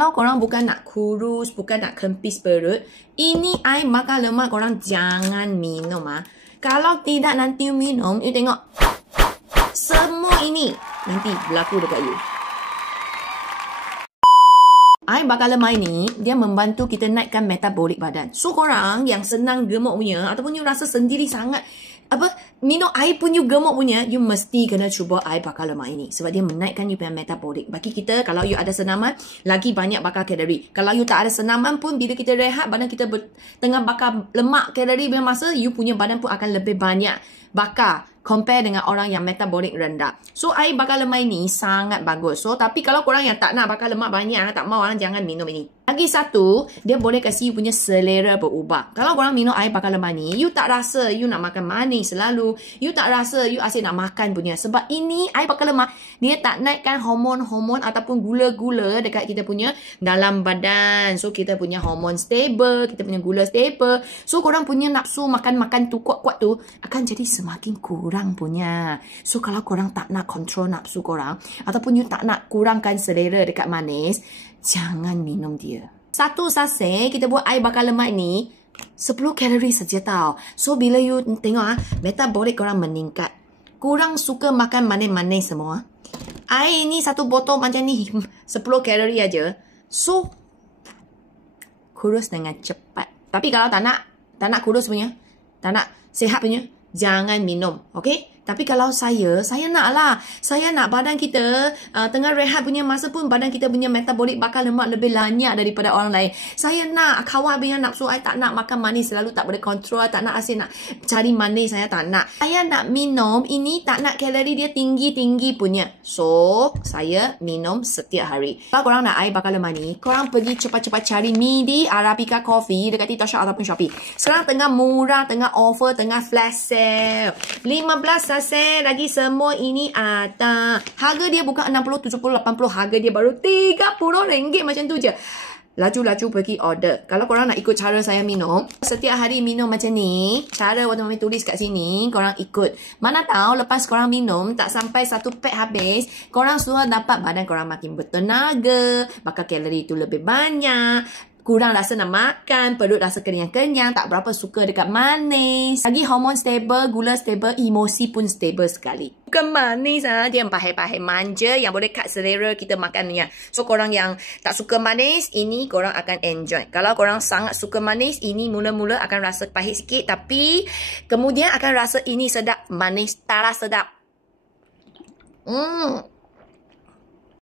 Kalau korang bukan nak kurus, bukan nak kempis perut, ini air bakar lemak korang jangan minum ah. Kalau tidak nanti you minum, you tengok semua ini nanti berlaku dekat you. Air bakar lemak ini, dia membantu kita naikkan metabolik badan. So, korang yang senang gemuk punya, ataupun you rasa sendiri sangat, minum air pun you gemuk punya, you mesti kena cuba air bakar lemak ini. Sebab dia menaikkan you punya metabolik. Bagi kita, kalau you ada senaman, lagi banyak bakar kalori. Kalau you tak ada senaman pun, bila kita rehat, badan kita tengah bakar lemak kalori punya masa, you punya badan pun akan lebih banyak bakar. Compare dengan orang yang metabolik rendah. So, air bakar lemak ini sangat bagus. So, tapi kalau korang yang tak nak bakar lemak banyak, tak mau, jangan minum ini. Lagi satu, dia boleh kasi you punya selera berubah. Kalau korang minum air bakar lemak ni, you tak rasa you nak makan manis selalu. You tak rasa you asyik nak makan punya. Sebab ini air bakar lemak, dia tak naikkan hormon-hormon ataupun gula-gula dekat kita punya dalam badan. So, kita punya hormon stable, kita punya gula stable. So, korang punya nafsu makan-makan tu kuat-kuat tu akan jadi semakin kurang punya. So, kalau korang tak nak kontrol nafsu korang, ataupun you tak nak kurangkan selera dekat manis, jangan minum dia. Satu sachet kita buat air bakar lemak ni 10 kalori saja tau. So, bila you tengok metabolik korang meningkat. Korang suka makan manis-manis semua. Air ni satu botol macam ni 10 kalori aja. So, kurus dengan cepat. Tapi kalau tak nak kurus punya, tak nak sihat punya, jangan minum. Okay? Tapi kalau saya nak lah. Saya nak badan kita tengah rehat punya masa pun badan kita punya metabolik bakar lemak lebih banyak daripada orang lain. Saya nak kawan punya nafsu, saya tak nak makan manis selalu, tak boleh kontrol, tak nak asyik nak cari manis, saya tak nak. Saya nak minum, ini tak nak kalori dia tinggi-tinggi punya. So, saya minum setiap hari. Kalau korang nak air bakar lemak ni, korang pergi cepat-cepat cari Midi Arabica Coffee dekat TikTok ataupun Shopee. Sekarang tengah murah, tengah offer, tengah flash sale. 15 sachet lagi semua ini ada. Harga dia bukan 60, 70, 80. Harga dia baru RM30 macam tu je. Laju-laju pergi order. Kalau korang nak ikut cara saya minum, setiap hari minum macam ni, cara waktu Mami tulis kat sini, korang ikut. Mana tahu lepas korang minum, tak sampai satu pack habis, korang suruh dapat badan korang makin bertenaga, bakar kalori tu lebih banyak, kurang rasa nak makan, perut rasa kenyang-kenyang, tak berapa suka dekat manis. Lagi hormon stable, gula stable, emosi pun stable sekali. Bukan manis dia pahit-pahit manja yang boleh cut selera kita makannya. So, korang yang tak suka manis, ini korang akan enjoy. Kalau korang sangat suka manis, ini mula-mula akan rasa pahit sikit, tapi kemudian akan rasa ini sedap, manis, taras sedap.